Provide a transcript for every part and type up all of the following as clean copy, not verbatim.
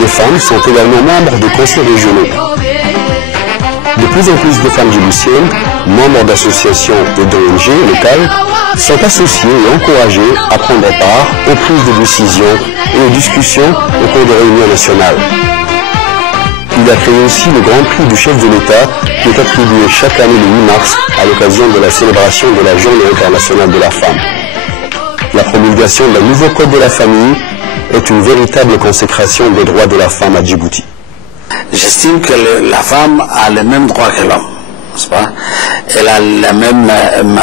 des femmes sont également membres des conseils régionaux. De plus en plus de femmes djiboutiennes, membres d'associations et d'ONG locales, sont associées et encouragées à prendre part aux prises de décision et aux discussions au cours des réunions nationales. Il a créé aussi le Grand Prix du chef de l'État qui est attribué chaque année le 8 mars à l'occasion de la célébration de la Journée internationale de la femme. La promulgation d'un nouveau code de la famille est une véritable consécration des droits de la femme à Djibouti. J'estime que la femme a les mêmes droits que l'homme, n'est-ce pas? Elle a la même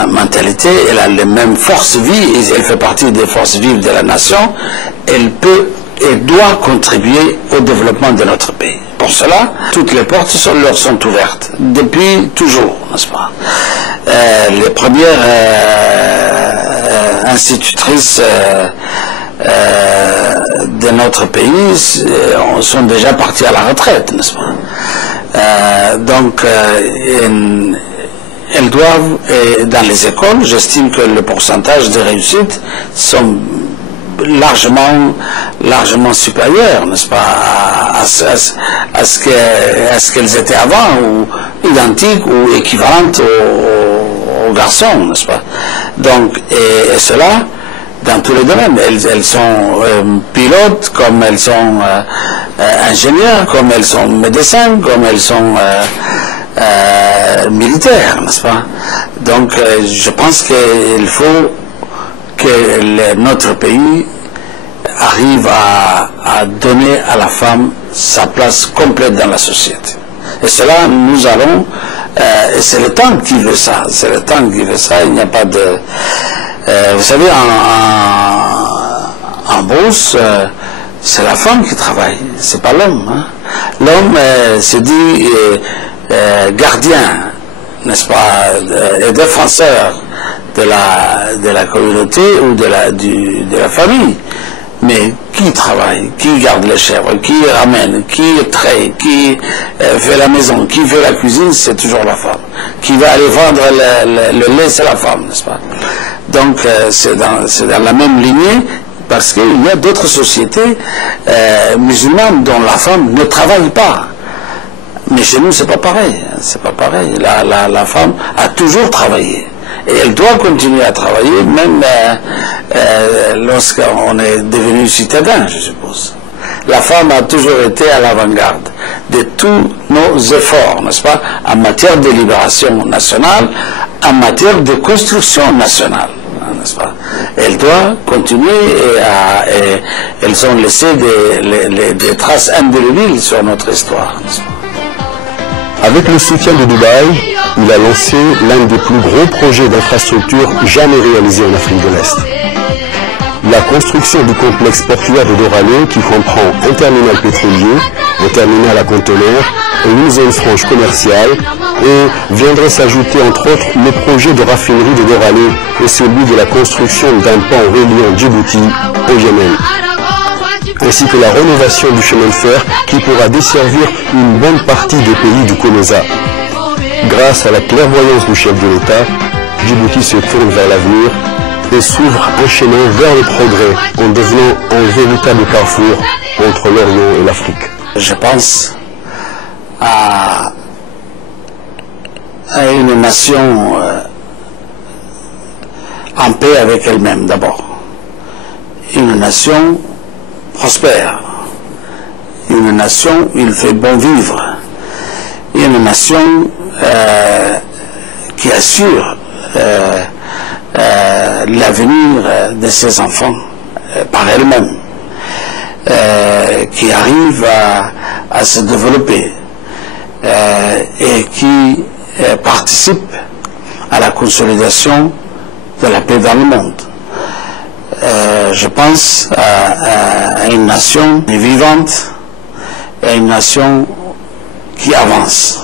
mentalité, elle a les mêmes forces vives, elle fait partie des forces vives de la nation, elle peut et doit contribuer au développement de notre pays. Pour cela, toutes les portes leur sont ouvertes, depuis toujours, n'est-ce pas? Les premières institutrices de notre pays sont déjà partis à la retraite, n'est-ce pas? Donc, elles doivent, dans les écoles, j'estime que le pourcentage de réussite sont largement supérieurs, n'est-ce pas, à ce qu'elles étaient avant, ou identiques, ou équivalentes aux garçons, n'est-ce pas? Donc, et cela, dans tous les domaines. Elles sont pilotes, comme elles sont ingénieurs, comme elles sont médecins, comme elles sont militaires, n'est-ce pas? Donc je pense qu'il faut que notre pays arrive à donner à la femme sa place complète dans la société. Et cela, nous allons, et c'est le temps qui veut ça, c'est le temps qui veut ça, il n'y a pas de... vous savez, en bourse, c'est la femme qui travaille, c'est pas l'homme. Hein. L'homme se dit gardien, n'est-ce pas, et défenseur de la communauté ou de la famille. Mais qui travaille, qui garde les chèvres, qui ramène, qui traite, qui fait la maison, qui fait la cuisine, c'est toujours la femme. Qui va aller vendre le lait, c'est la femme, n'est-ce pas? Donc c'est dans la même lignée, parce qu'il y a d'autres sociétés musulmanes dont la femme ne travaille pas. Mais chez nous, c'est pas pareil. C'est pas pareil. La femme a toujours travaillé. Et elle doit continuer à travailler, même lorsqu'on est devenu citadin, je suppose. La femme a toujours été à l'avant-garde de tous nos efforts, n'est-ce pas, en matière de libération nationale, en matière de construction nationale, n'est-ce pas. Elle doit continuer et elles ont laissé des traces indélébiles sur notre histoire, n'est-ce pas. Avec le soutien de Dubaï, il a lancé l'un des plus gros projets d'infrastructure jamais réalisés en Afrique de l'Est. La construction du complexe portuaire de Doralé, qui comprend un terminal pétrolier, un terminal à conteneurs et une zone franche commerciale, et viendrait s'ajouter entre autres le projet de raffinerie de Doralé et celui de la construction d'un pont reliant Djibouti au Yémen, ainsi que la rénovation du chemin de fer qui pourra desservir une bonne partie des pays du COMESA. Grâce à la clairvoyance du chef de l'État, Djibouti se tourne vers l'avenir et s'ouvre un chemin vers le progrès en devenant un véritable carrefour entre l'Orient et l'Afrique. Je pense à une nation en paix avec elle-même d'abord. Une nation prospère, une nation où il fait bon vivre, une nation qui assure l'avenir de ses enfants par elle-même, qui arrive à se développer et qui participe à la consolidation de la paix dans le monde. Je pense à une nation vivante et à une nation qui avance.